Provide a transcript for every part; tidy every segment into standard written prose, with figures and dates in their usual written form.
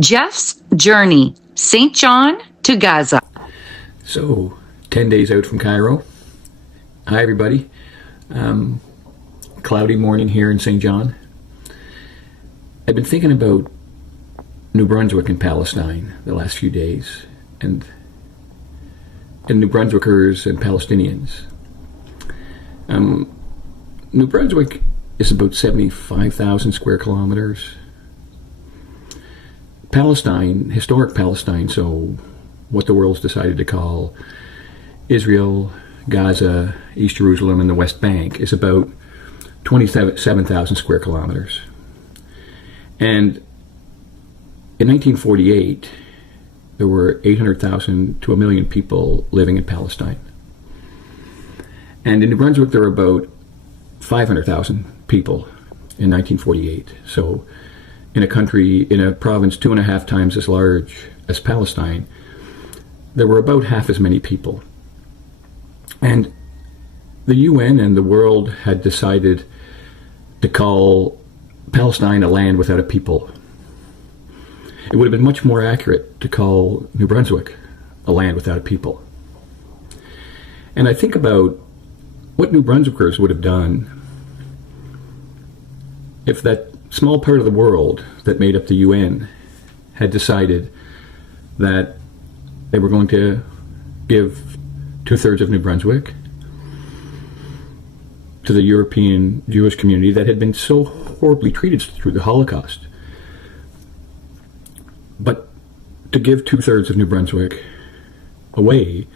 Jeff's journey, St. John to Gaza. So, 10 days out from Cairo. Hi, everybody. Cloudy morning here in St. John. I've been thinking about New Brunswick and Palestine the last few days, and New Brunswickers and Palestinians. New Brunswick is about 75,000 square kilometers. Palestine, historic Palestine, so what the world's decided to call Israel, Gaza, East Jerusalem, and the West Bank, is about 27,000 square kilometers. And in 1948, there were 800,000 to 1 million people living in Palestine. And in New Brunswick, there were about 500,000 people in 1948. So in a country, in a province 2.5 times as large as Palestine, there were about half as many people. And the UN and the world had decided to call Palestine a land without a people. It would have been much more accurate to call New Brunswick a land without a people. And I think about what New Brunswickers would have done if that small part of the world that made up the UN had decided that they were going to give 2/3 of New Brunswick to the European Jewish community that had been so horribly treated through the Holocaust. But to give 2/3 of New Brunswick away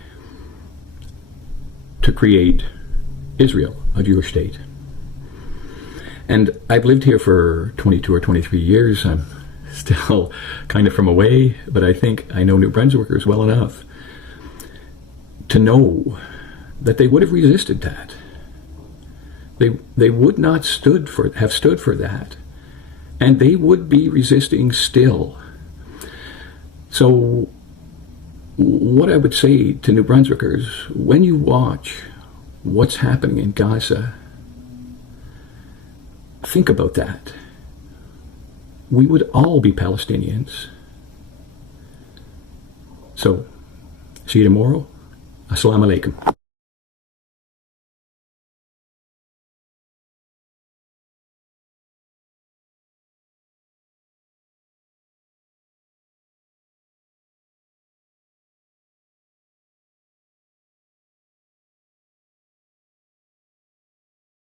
to create Israel, a Jewish state. And I've lived here for 22 or 23 years. I'm still kind of from away, but I think I know New Brunswickers well enough to know that they would have resisted that. They would not have stood for that. And they would be resisting still. So what I would say to New Brunswickers, when you watch what's happening in Gaza, think about that. We would all be Palestinians. So, see you tomorrow. Assalamu alaikum.